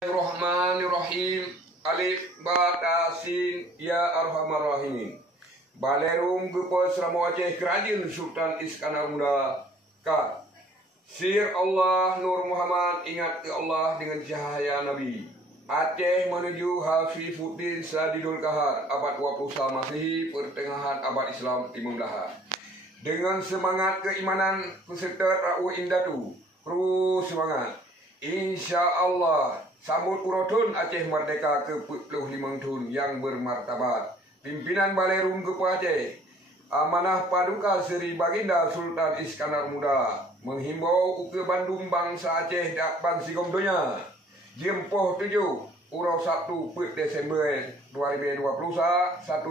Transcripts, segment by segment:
Bismillahirrahmanirrahim. Alif ba ta sin ya arhamar rahimin. Balerum gepo Seramo Aceh Kerajaan Sultan Iskandar Muda ka. Sir Allah Nur Muhammad, ingat ke Allah dengan cahaya Nabi. Aceh menuju Hafifuddin Sadidul Kahar abad 21 Masehi, pertengahan abad Islam 15. Dengan semangat keimanan peserta Ra'u Indatu, terus semangat. Insya Allah sambut urodun Aceh Merdeka ke-45 tahun yang bermartabat. Pimpinan Balerum Gepo Aceh, amanah paduka Seri Baginda Sultan Iskandar Muda menghimbau ke Bandung bangsa Aceh dak bangsi gomdonya. Jempoh 7 Urau 1 Desember 2021 1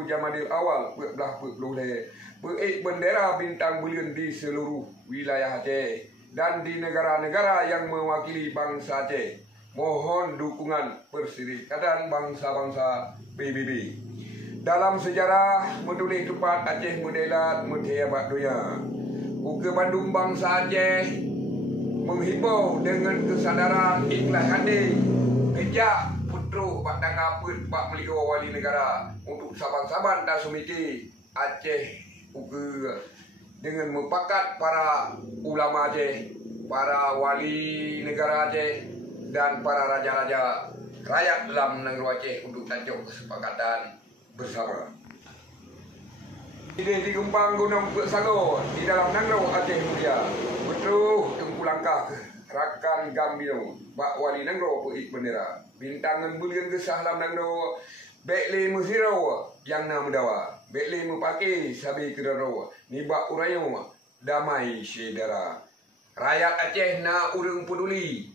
Jamadil Awal 1440 beik bendera bintang belian di seluruh wilayah Aceh dan di negara-negara yang mewakili bangsa Aceh. Mohon dukungan Perserikatan Bangsa-Bangsa PBB. Dalam sejarah menulis tempat Aceh Merdeka Merdeka Bakdoya. Uke Bandung bangsa Aceh menghimbau dengan kesadaran ikhlas hati kejak putra Pak Dangaput Pak Melio Wali Negara untuk saban-saban dan sumiti Aceh uke dengan mempakat para ulama Aceh, para wali negara Aceh dan para raja-raja rakyat dalam negeri Aceh untuk tajuk kesepakatan bersama. Ini di Gempang Gunung Peksago di dalam negeri Aceh Mulia. Betul tempuh langkah rakan Gambino Pak Wali negeri Peik Bendera. Bintangan bulian gesah dalam negeri Bekle Musiro yang nama dawa. Bekle mupaki sabi kedaro. Nibak urayo damai saudara. Rakyat Aceh na urang peduli.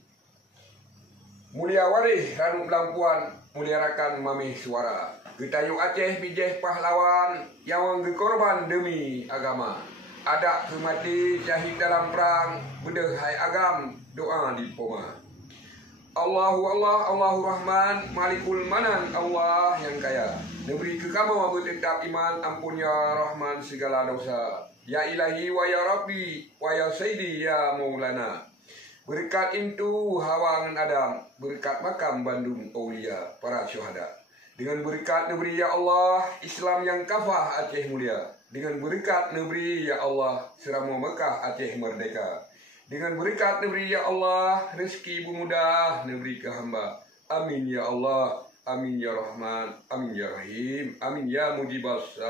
Mulia waris ranu pelampuan, mulia rakan mamih suara. Getayuk Aceh bijeh pahlawan yang gekorban demi agama. Ada kemati syahid dalam perang, bedehai agam, doa di poma. Allahu Allah, Allahu Rahman, Malikul Manan, Allah yang kaya. Neberi ke kamu bertetap iman, ampun ya Rahman segala dosa. Ya Ilahi wa ya Rabbi wa ya Sayyidi ya Maulana. Berkat itu hawangan Adam, berkat makam Bandung Aulia para syuhada. Dengan berkat negeri ya Allah, Islam yang kafah Aceh mulia. Dengan berkat negeri ya Allah, Seramo Mekah Aceh merdeka. Dengan berkat negeri ya Allah, rezeki mudah negeri ke hamba. Amin ya Allah, amin ya Rahman, amin ya Rahim, amin ya Mujibas.